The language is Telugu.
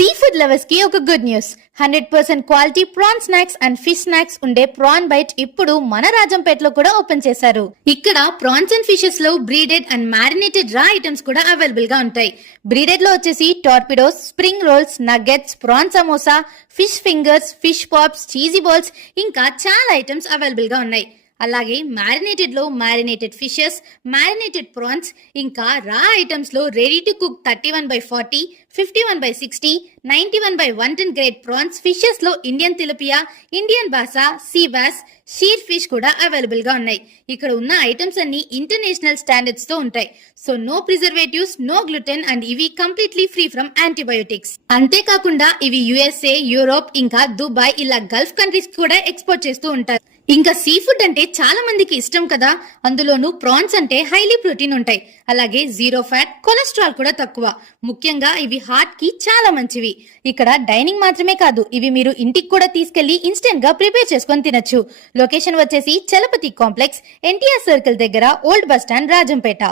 సీ ఫుడ్ లవర్స్ కి ఒక good news. 100% quality prawn snacks and fish snacks ఉండే ప్రాన్ బైట్ ఇప్పుడు మన రాజంపేటలో కూడా ఓపెన్ చేశారు. ఇక్కడ ప్రాన్స్ అండ్ ఫిషెస్ లో breaded and marinated raw items కూడా అవైలబుల్ గా ఉంటాయి. బ్రీడెడ్ లో వచ్చేసి torpedoes, spring rolls, nuggets, prawn samosa, fish fingers, fish pops, cheesy balls ఇంకా చాలా ఐటమ్స్ అవైలబుల్ గా ఉన్నాయి. అలాగే మ్యారినేటెడ్ లో మ్యారినేటెడ్ ఫిషెస్, మ్యారినేటెడ్ ప్రాన్స్ ఇంకా రా ఐటమ్స్ లో ready to cook 31/40, 51/60, 91/110 grade prawns, fishes లో Indian tilapia, Indian basa, sea bass, seer fish కూడా అవైలబుల్ గా ఉన్నాయి. ఇక్కడ ఉన్న ఐటమ్స్ అన్ని ఇంటర్నేషనల్ స్టాండర్డ్స్ తో ఉంటాయి. So no preservatives, no gluten and ఇవి కంప్లీట్లీ ఫ్రీ ఫ్రమ్ యాంటీబయోటిక్స్. అంతేకాకుండా ఇవి యుఎస్ఏ, యూరోప్ ఇంకా దుబాయ్ ఇలా గల్ఫ్ కంట్రీస్ కూడా ఎక్స్పోర్ట్ చేస్తూ ఉంటారు. ఇంకా సీ ఫుడ్ అంటే చాలా మందికి ఇష్టం కదా, అందులోనూ ప్రాన్స్ అంటే హైలీ ప్రోటీన్ ఉంటాయి. అలాగే జీరో ఫ్యాట్, కొలెస్ట్రాల్ కూడా తక్కువ. ముఖ్యంగా ఇవి హార్ట్ కి చాలా మంచివి. ఇక్కడ డైనింగ్ మాత్రమే కాదు, ఇవి మీరు ఇంటికి కూడా తీసుకెళ్లి ఇన్స్టెంట్ గా ప్రిపేర్ చేసుకొని తినొచ్చు. లొకేషన్ వచ్చేసి చలపతి కాంప్లెక్స్, ఎన్టీఆర్ సర్కిల్ దగ్గర, ఓల్డ్ బస్ స్టాండ్, రాజంపేట.